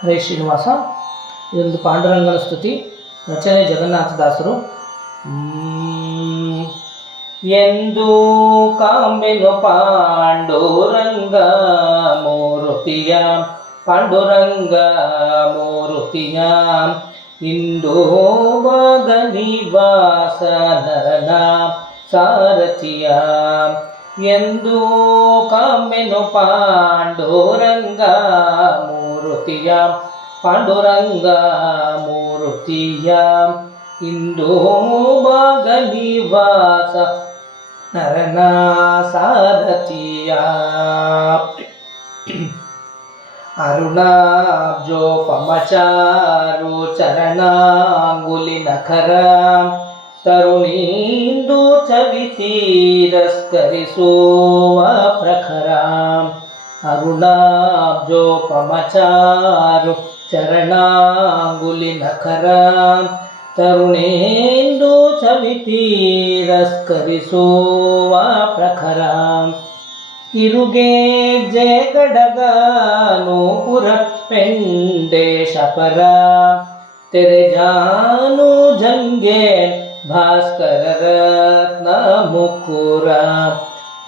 ಹರೇ ಶ್ರೀನಿವಾಸ ಇದೊಂದು ಪಾಂಡುರಂಗನ ಸ್ತುತಿ ರಚನೆ ಜಗನ್ನಾಥದಾಸರು ಮ್, ಎಂದು ಕಾಂಬೆನು ಪಾಂಡುರಂಗ ಮೂರುತಿಯ ಪಾಂಡುರಂಗ ಮೂರುತಿಯ ಇಂದು ನಿವಾಸ ನರನ ಸಾರಥಿಯ ಎಂದು ಕಾಮೆನು ಪಾಂಡುರಂಗ ಮೂರುತಿಯ ಪಾಂಡುರಂಗ ಮೂರುತಿಯ ಇಂದು ನಿವಾಸ ನರನ ಸಾರಥಿಯ ಅರುಣಾಬ್ಜೋಪಮಚಾರು ಚರಣಾಂಗುಲಿ ನಖರ ತರುಣೀಂದು ಚವಿತೀರಸ್ಕರಿಸುವ ಪ್ರಖರ अरुणाब्जो प्रमचारु चरणाङ्गुलिनखरां तरुणेन्दु समितिरस्करिसो वा प्रखराम् इरुगे जे गडगानो पेंडे शपरा। तेरे भास्कर रत्न मुकुरा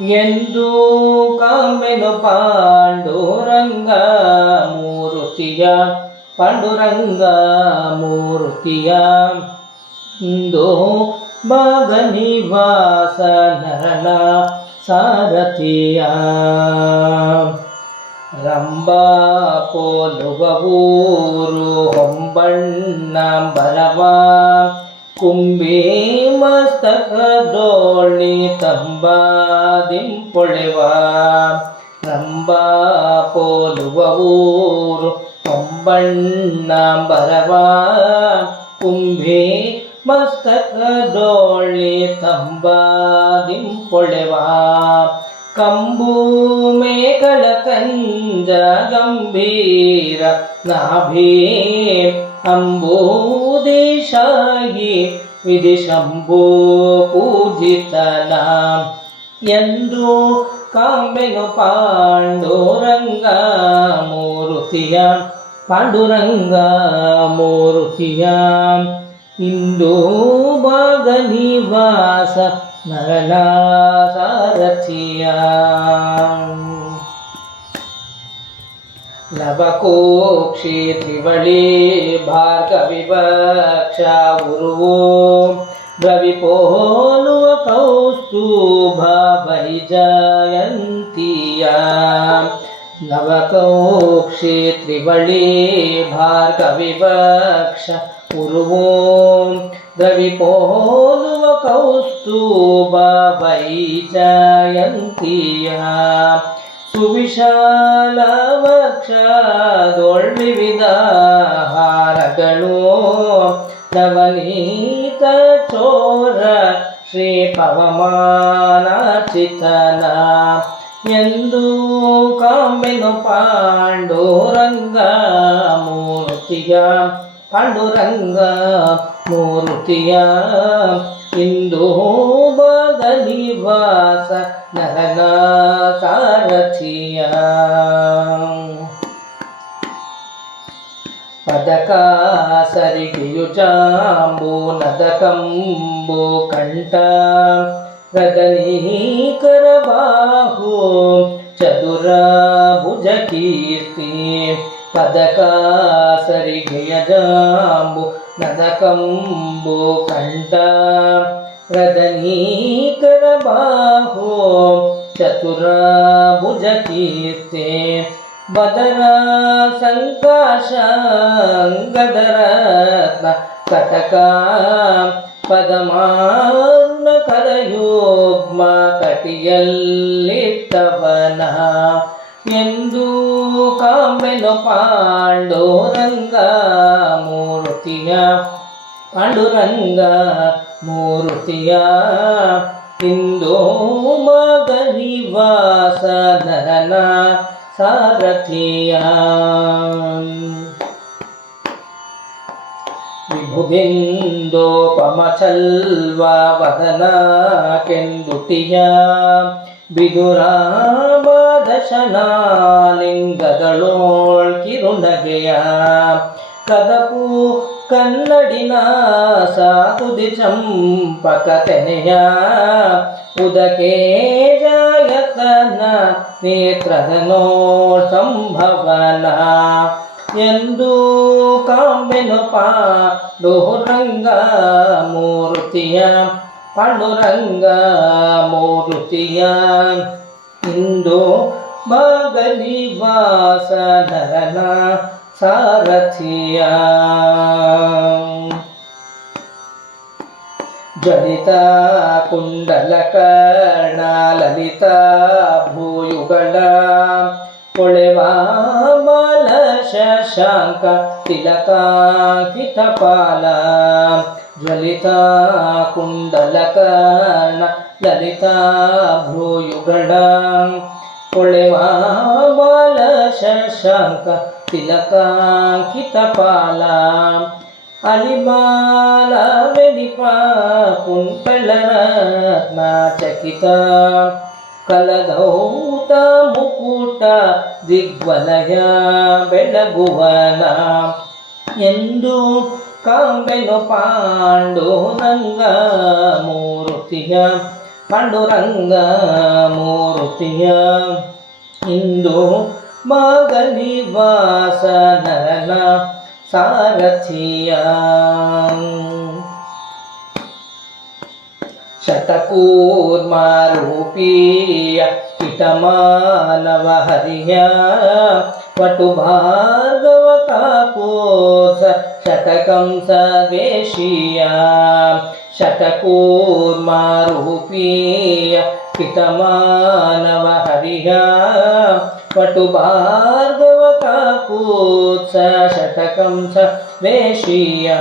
ಎಂದು ಕಮ್ಮೆನು ಪಾಂಡುರಂಗ ಮೂರುತಿಯ ಪಾಂಡುರಂಗ ಮೂರುತಿಯ. ಇಂದು ಭಾಗ ನಿವಾಸ ನರನ ಸಾರಥಿಯ. ರಂಬಾ ಪೋಲುವ ಊರು ಹೊಂಬಣ್ಣಂಬರವ ಕುಂಬಿ ಮಸ್ತಕ ದೋಣಿ ತಂಬಾದಿಂಪೊಳೆವ ರಂಬಾ ಪೋಲುವ ಊರು ಹೊಂಬಣ್ಣಂಬರವ ಕುಂಬಿ ಮಸ್ತಕ ದೋಳಿ ತಂಬಾದಿಂಪೊಳೆವ ಕಂಬು ಮೇಕಲ ಕಂಜ ಗಂಭೀರ ನಾಭಿ ಅಂಬೂದೇಶಾಗಿ ವಿಧಿ ಶಂಭೋ ಪೂಜಿತನ. ಎಂದು ಕಾಂಬೆನು ಪಾಂಡುರಂಗ ಮೂರುತಿಯ ಪಾಂಡುರಂಗ ಮೂರುತಿಯ. ಇಂದು ಭಾಗ ನಿವಾಸ ನರನಾ ಸಾರಥಿಯ. लवकोक्षी त्रिवळी भार्गविवक्षा गुरुवो ब्रविपोलोकौस्तुभा बहिजायन्तीया लवकोक्षी त्रिवळी भार्गविवक्ष उर्वो द्रविपोलोकौस्तुभा वैजायन्तीया सुविशाला ವಕ್ಷದೊಳ್ವಿವಿಧ ಹಾರಗಳು. ನವನೀತ ಚೋರ ಶ್ರೀ ಪವಮಾನ ಚಿತನ. ಎಂದು ಕಾಂಬೆನು ಪಾಂಡುರಂಗ ಮೂರ್ತಿಯ ಪಾಂಡುರಂಗ ಮೂರ್ತಿಯ. ಇಂದು ಬದಲಿ ವಾಸ ನರನ ಸಾರಥಿಯ నదకాసరిగియుజాంబూనదకంబో కంఠ రదనీకరబాహో చదురాభుజకీర్తి పదకాసరిగయజాంబు నదకంబో కంఠ రదనీకరబాహో చతురాభుజకీర్తి ಕೀರ್ತಿ ಪದಕ ಸರಿಗೆಯ ಜಾಂಬು ನದಕಂಬು ಕಂಠ ರದನೀಕರ ಬಾಹು ಚತುರ ಭುಜ ಕೀರ್ತಿ ಬದರ ಸಂಕಾಶ ಗದರ ಕಟಕ ಪದಮಾರುಣ ಕರಯೋಗ್ಮ ಕಟಿಯಲ್ಲಿಟ್ಟವನ ಎಂದು ಕಾಂಬೆನು ಪಾಂಡುರಂಗ ಮೂರ್ತಿಯ ಪಾಂಡುರಂಗ ಮೂರ್ತಿಯ ಇಂದು ಮಗ ನಿವಾಸ ನರನ ಸಾರಥಿಯ ವಿಭುಬಿಂದೋಪಮಚಲ್ವ ವದನ ಕೆಂದುತಿಯ ಬಿದುರಾಬಾಧ ಸುದರ್ಶನಾಲಿಂಗದಳೋಳ್ ಕಿರುನಗೆಯ. ಕದಪು ಕನ್ನಡಿನ ಸಾಕುದಿ ಚಂಪಕ ಉದಕೆ ಜಾಯತನ ನೇತ್ರದ ಸಂಭವನ ಎಂದು ಕಾಂಬೆನು ಪಾಂಡುರಂಗ ಮೂರ್ತಿಯ ಪಾಂಡುರಂಗ ಮೂರ್ತಿಯ. ಇಂದು ಮಗಲಿ ವಾಸನರನ ಸಾರಥಿಯ. ಜಲಿತ ಕುಂಡಲ ಕರ್ಣ ಲಲಿತ ಭೂಯುಗಳ ಕೊಳೆವ ಬಾಲ ಶಶಾಂಕ ತಿಲಕಾಂಕಿತ ಪಾಲ ಜ್ವಲಿತ ಕುಂಡಲ ಕರ್ಣ ಲಲಿತ ಭೂಯುಗಳ ಕೊಳೆವ ಬಾಲ ಶಶಾಂಕ ತಿಲಕಾಂಕಿತ ಪಾಲ ಅಲಿಮಾಲ ವೆಲಿಪ ಕುಂಟಳರತ್ನ ಚಕಿತ ಕಲದೌತ ಮುಕುಟ ದಿಗ್ವಲಯ ಬೆಳಗುವನ ಎಂದು ಕಾಂಬೆನು ಪಾಂಡುರಂಗ ಮೂರುತಿಯ ಪಾಂಡುರಂಗ ಮೂರುತಿಯ ಇಂದು ಮಗನಿ ವಾಸನರನ సారథియా. శతకూర్మారూపీయ కిటమానవ హరియా. పటు భార్గవ कापोस शतकं सर्वेशीया शतकूर्मारूपीय पितमानव हरिया पटुभार्गव कापोत्स शतकं स वेशीया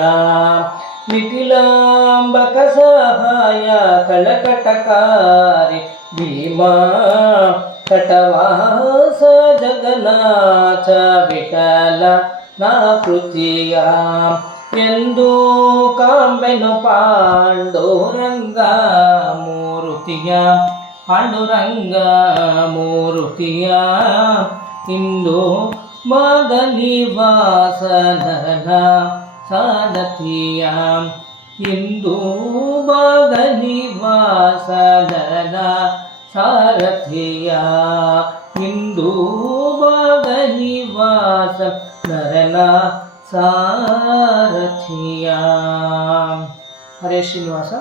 मिथिलाम्बकसहाय कलकटकारि भीमा कटवास जगन्नाथ विट ಕೃತಿಯ ಎಂದು ಕಾಂಬೆನು ಪಾಂಡುರಂಗ ಮೂರುತಿಯ ಪಾಂಡುರಂಗ ಮೂರುತಿಯ. ಇಂದು ಮದನಿ ವಾಸನ ಸಾಧತಿಯ ಇಂದು ಮದನಿ ವಾಸನ सारथिया। हिन्दू नरना नरला हरे श्रीनिवास।